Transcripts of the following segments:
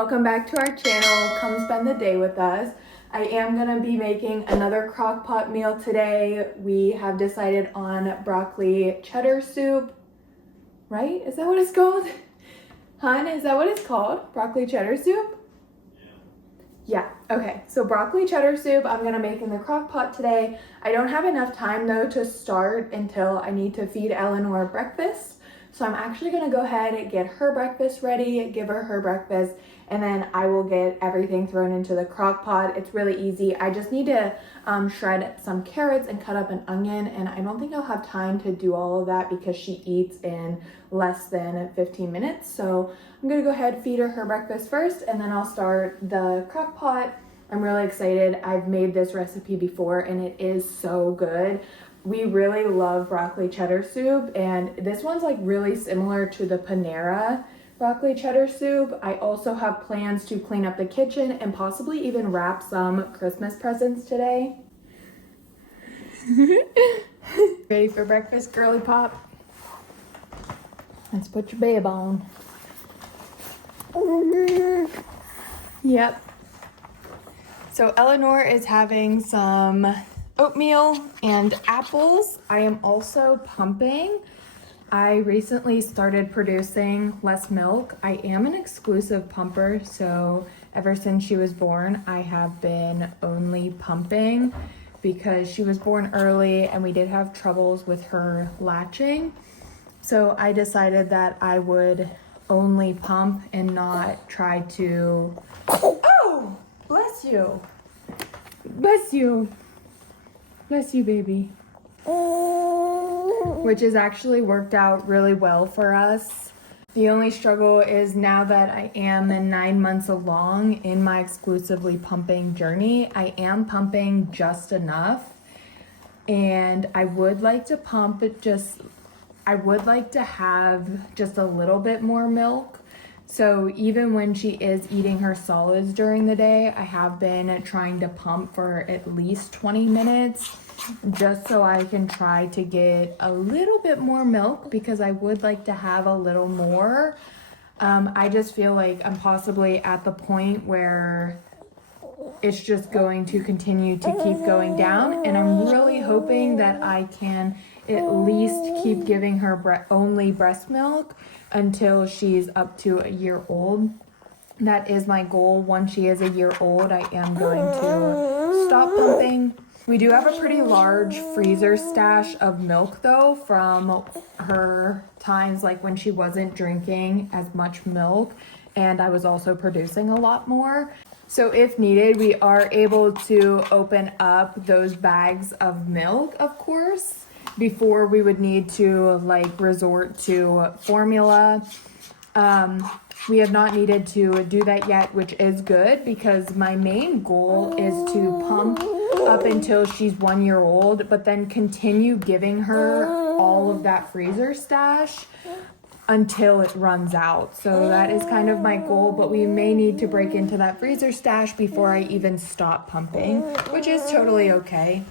welcome back to our channel. Come spend the day with us. I am gonna be making another crock pot meal today. We have decided on broccoli cheddar soup, right? Is that what it's called? Hun, is that what it's called? Broccoli cheddar soup? Yeah, okay, so broccoli cheddar soup I'm gonna make in the crock pot today. I don't have enough time though to start until I need to feed Eleanor breakfast. So I'm actually gonna go ahead and get her breakfast ready, give her breakfast, and then I will get everything thrown into the crock pot. It's really easy. I just need to shred some carrots and cut up an onion, and I don't think I'll have time to do all of that because she eats in less than 15 minutes. So I'm gonna go ahead, feed her breakfast first, and then I'll start the crock pot. I'm really excited. I've made this recipe before and it is so good. We really love broccoli cheddar soup, and this one's like really similar to the Panera broccoli cheddar soup. I also have plans to clean up the kitchen and possibly even wrap some Christmas presents today. Ready for breakfast, girly pop? Let's put your babe on. Yep. So Eleanor is having some oatmeal and apples. I am also pumping. I recently started producing less milk. I am an exclusive pumper, so ever since she was born, I have been only pumping because she was born early and we did have troubles with her latching. So I decided that I would only pump and not try to... Oh, bless you. Bless you. Bless you, baby. Which has actually worked out really well for us. The only struggle is now that I am 9 months along in my exclusively pumping journey, I am pumping just enough. And I would like to pump it I would like to have just a little bit more milk. So even when she is eating her solids during the day, I have been trying to pump for at least 20 minutes just so I can try to get a little bit more milk because I would like to have a little more. I just feel like I'm possibly at the point where it's just going to continue to keep going down, and I'm really hoping that I can at least keep giving her only breast milk until she's up to a year old. That is my goal. Once she is a year old, I am going to stop pumping. We do have a pretty large freezer stash of milk though from her times like when she wasn't drinking as much milk, and I was also producing a lot more. So if needed, we are able to open up those bags of milk, of course, before we would need to like resort to formula. We have not needed to do that yet, which is good because my main goal is to pump up until she's 1 year old, but then continue giving her all of that freezer stash until it runs out. So that is kind of my goal, but we may need to break into that freezer stash before I even stop pumping, which is totally okay.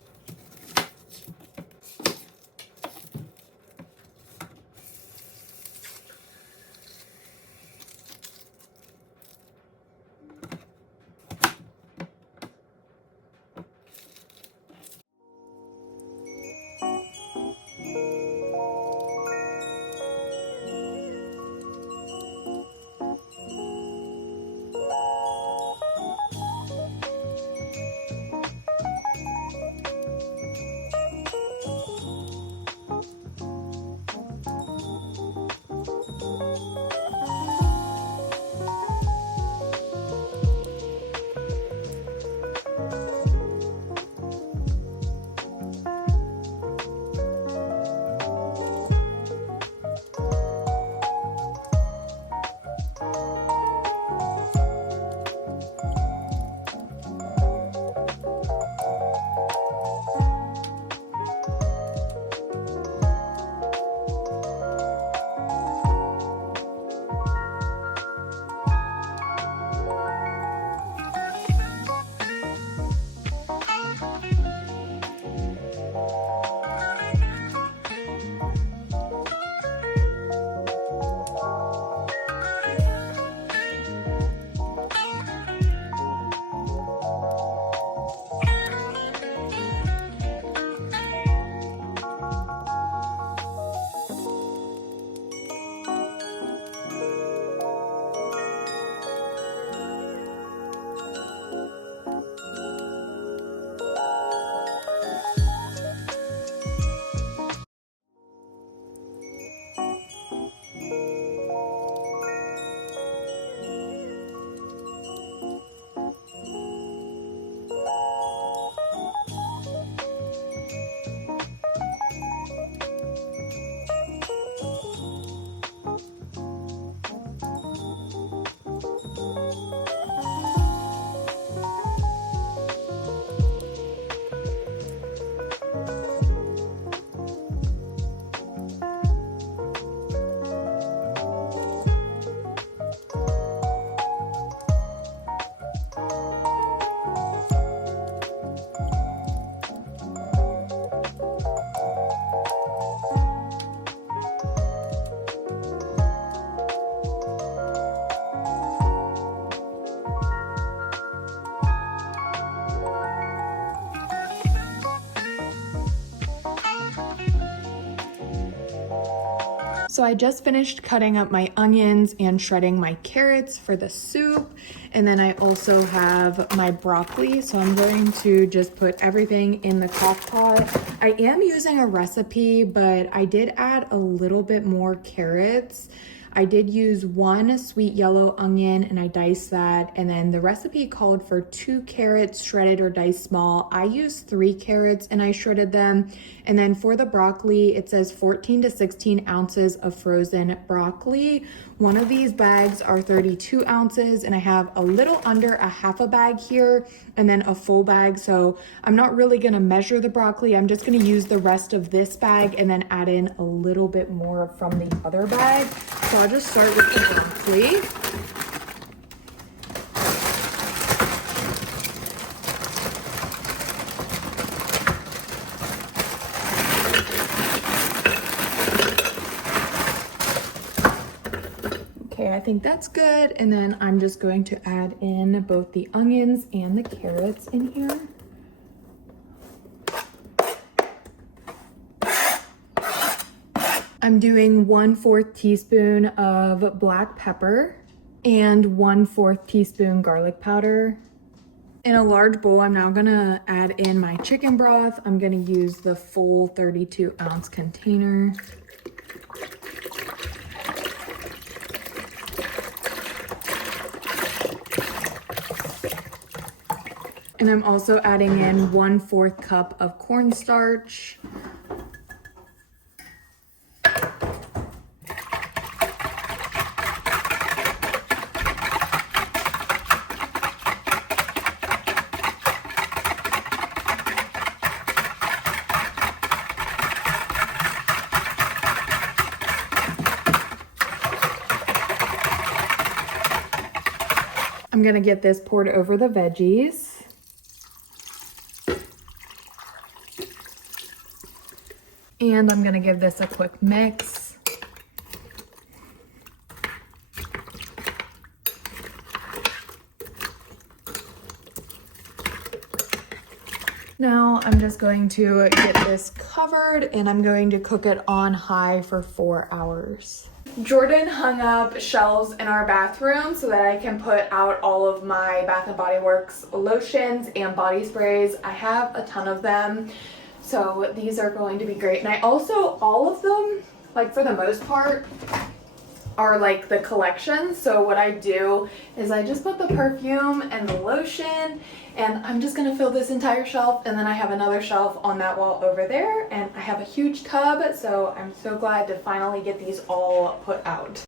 So I just finished cutting up my onions and shredding my carrots for the soup. And then I also have my broccoli. So I'm going to just put everything in the crock pot. I am using a recipe, but I did add a little bit more carrots. I did use 1 sweet yellow onion and I diced that. And then the recipe called for 2 carrots shredded or diced small. I used 3 carrots and I shredded them. And then for the broccoli, it says 14 to 16 ounces of frozen broccoli. One of these bags are 32 ounces and I have a little under a half a bag here and then a full bag. So I'm not really gonna measure the broccoli. I'm just gonna use the rest of this bag and then add in a little bit more from the other bag. So I'll just start with the broccoli. Okay, I think that's good. And then I'm just going to add in both the onions and the carrots in here. I'm doing 1/4 teaspoon of black pepper and 1/4 teaspoon garlic powder. In a large bowl, I'm now gonna add in my chicken broth. I'm gonna use the full 32 ounce container. And I'm also adding in 1/4 cup of cornstarch. I'm gonna get this poured over the veggies. And I'm gonna give this a quick mix. Now I'm just going to get this covered and I'm going to cook it on high for 4 hours. Jordan hung up shelves in our bathroom so that I can put out all of my Bath & Body Works lotions and body sprays. I have a ton of them. So these are going to be great. And I also, all of them, like for the most part, are like the collection. So what I do is I just put the perfume and the lotion and I'm just gonna fill this entire shelf, and then I have another shelf on that wall over there, and I have a huge tub. So I'm so glad to finally get these all put out.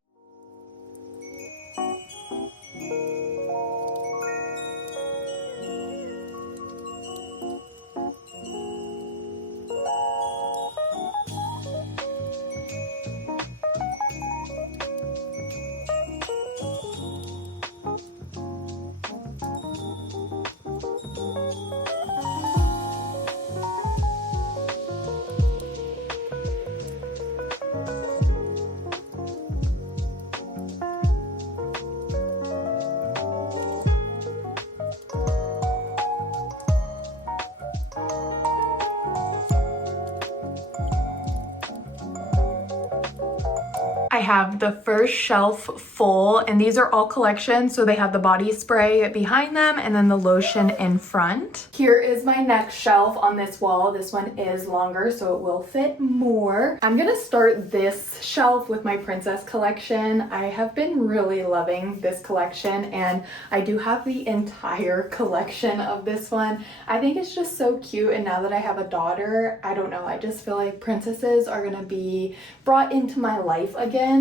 I have the first shelf full, and these are all collections. So they have the body spray behind them and then the lotion in front. Here is my next shelf on this wall. This one is longer, so it will fit more. I'm gonna start this shelf with my princess collection. I have been really loving this collection, and I do have the entire collection of this one. I think it's just so cute, and now that I have a daughter, I don't know, I just feel like princesses are gonna be brought into my life again.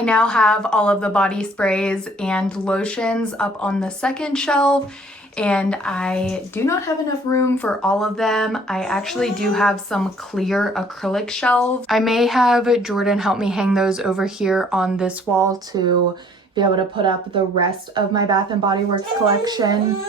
I now have all of the body sprays and lotions up on the second shelf, and I do not have enough room for all of them. I actually do have some clear acrylic shelves. I may have Jordan help me hang those over here on this wall to be able to put up the rest of my Bath & Body Works collection.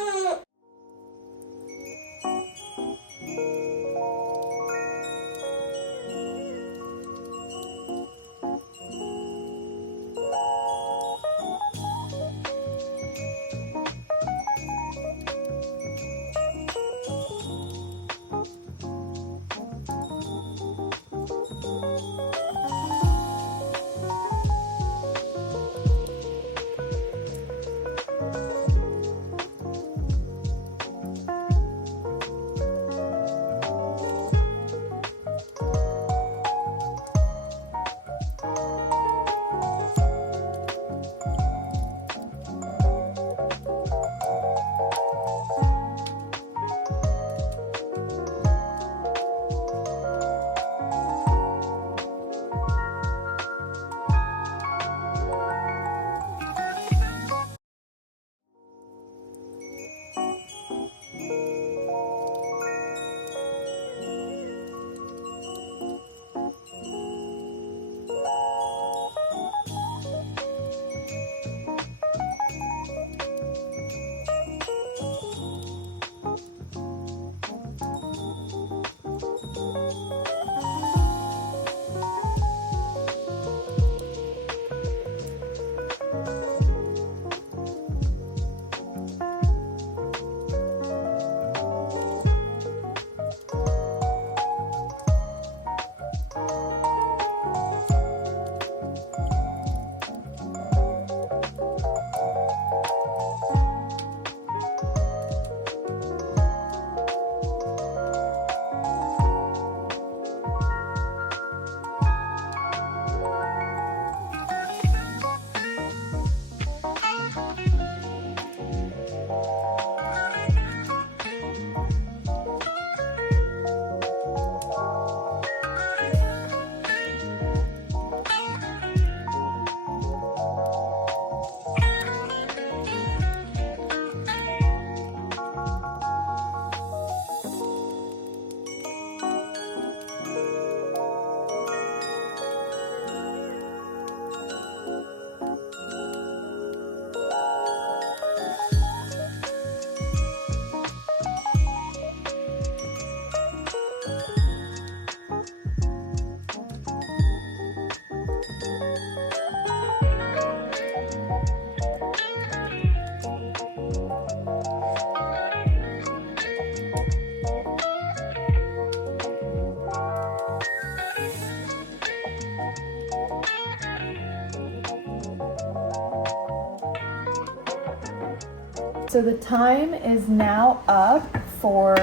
So the time is now up for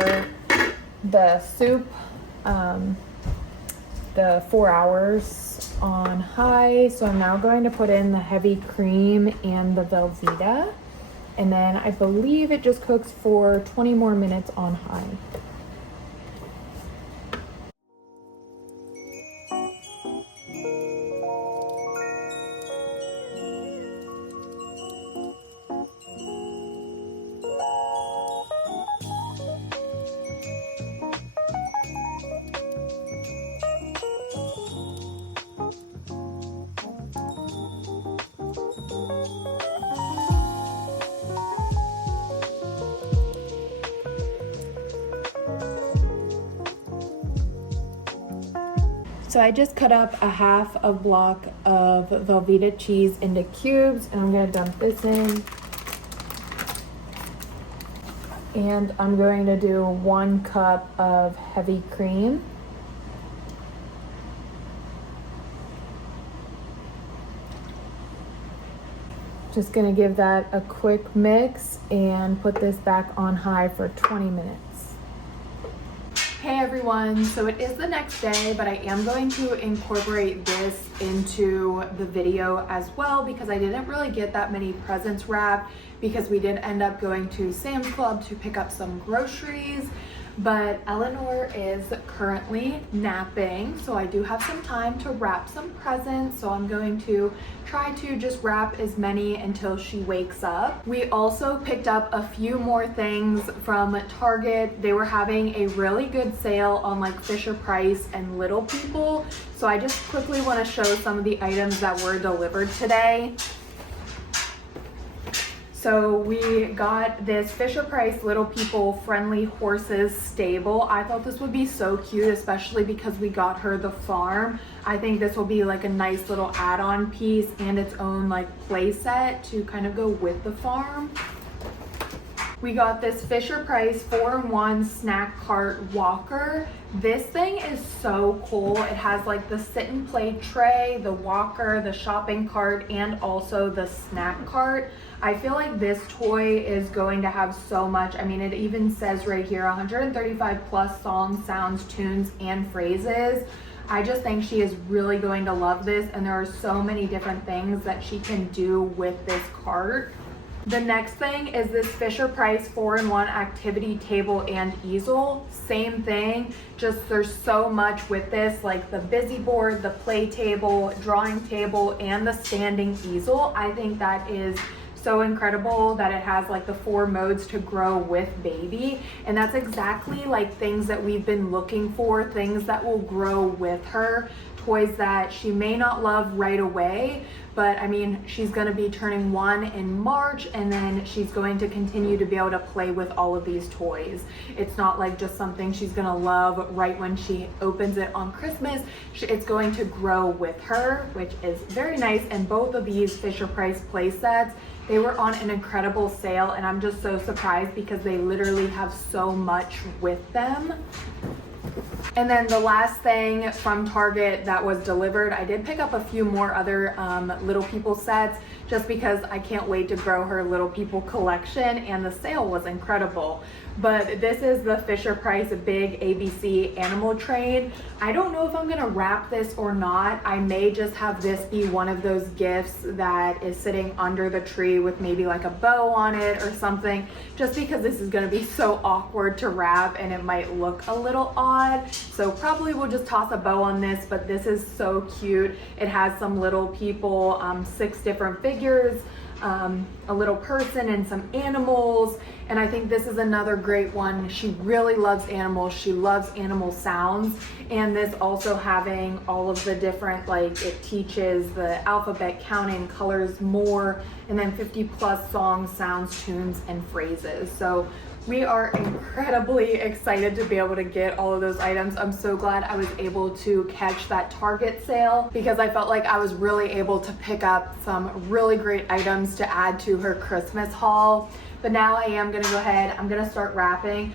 the soup, the 4 hours on high. So I'm now going to put in the heavy cream and the Velveeta. And then I believe it just cooks for 20 more minutes on high. So I just cut up a half a block of Velveeta cheese into cubes, and I'm going to dump this in. And I'm going to do 1 cup of heavy cream. Just going to give that a quick mix and put this back on high for 20 minutes. Hey everyone, so it is the next day, but I am going to incorporate this into the video as well because I didn't really get that many presents wrapped because we did end up going to Sam's Club to pick up some groceries. but Eleanor is currently napping, so I do have some time to wrap some presents, so I'm going to try to just wrap as many until she wakes up. We also picked up a few more things from Target. They were having a really good sale on like Fisher-Price and Little People, so I just quickly want to show some of the items that were delivered today. So we got this Fisher-Price Little People Friendly Horses stable. I thought this would be so cute, especially because we got her the farm. I think this will be like a nice little add-on piece and its own like play set to kind of go with the farm. We got this Fisher-Price 4-in-1 snack cart walker. This thing is so cool. It has like the sit and play tray, the walker, the shopping cart, and also the snack cart. I feel like this toy is going to have so much. I mean, it even says right here 135 plus songs, sounds, tunes, and phrases. I just think she is really going to love this, and there are so many different things that she can do with this cart. The next thing is this Fisher-Price 4-in-1 activity table and easel. Same thing, just there's so much with this, like the busy board, the play table, drawing table, and the standing easel. I think that is so incredible that it has like the 4 modes to grow with baby, and that's exactly like things that we've been looking for, things that will grow with her, toys that she may not love right away, but I mean, she's going to be turning 1 in March, and then she's going to continue to be able to play with all of these toys. It's not like just something she's going to love right when she opens it on Christmas. It's going to grow with her, which is very nice. And both of these Fisher-Price play sets, they were on an incredible sale, and I'm just so surprised because they literally have so much with them. And then the last thing from Target that was delivered, I did pick up a few more other Little People sets just because I can't wait to grow her Little People collection, and the sale was incredible. But this is the Fisher-Price Big ABC Animal Train. I don't know if I'm gonna wrap this or not. I may just have this be one of those gifts that is sitting under the tree with maybe like a bow on it or something, just because this is gonna be so awkward to wrap and it might look a little odd. So probably we'll just toss a bow on this, but this is so cute. It has some Little People, 6 different figures, a little person and some animals, and I think this is another great one. She really loves animals. She loves animal sounds, and this also having all of the different, like it teaches the alphabet counting, colors more, and then 50 plus songs, sounds, tunes, and phrases. So we are incredibly excited to be able to get all of those items. I'm so glad I was able to catch that Target sale because I felt like I was really able to pick up some really great items to add to her Christmas haul. But now I am gonna go ahead, I'm gonna start wrapping.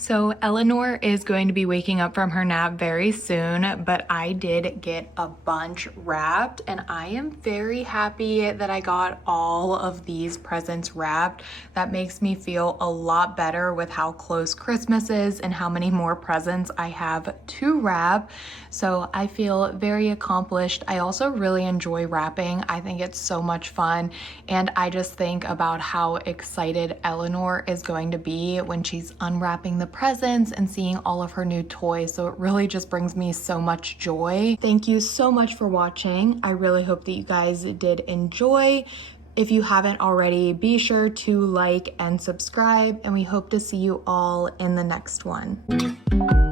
So Eleanor is going to be waking up from her nap very soon, but I did get a bunch wrapped and I am very happy that I got all of these presents wrapped. That makes me feel a lot better with how close Christmas is and how many more presents I have to wrap. So I feel very accomplished. I also really enjoy wrapping. I think it's so much fun, and I just think about how excited Eleanor is going to be when she's unwrapping the presents and seeing all of her new toys. So it really just brings me so much joy. Thank you so much for watching. I really hope that you guys did enjoy. If you haven't already, be sure to like and subscribe, and we hope to see you all in the next one.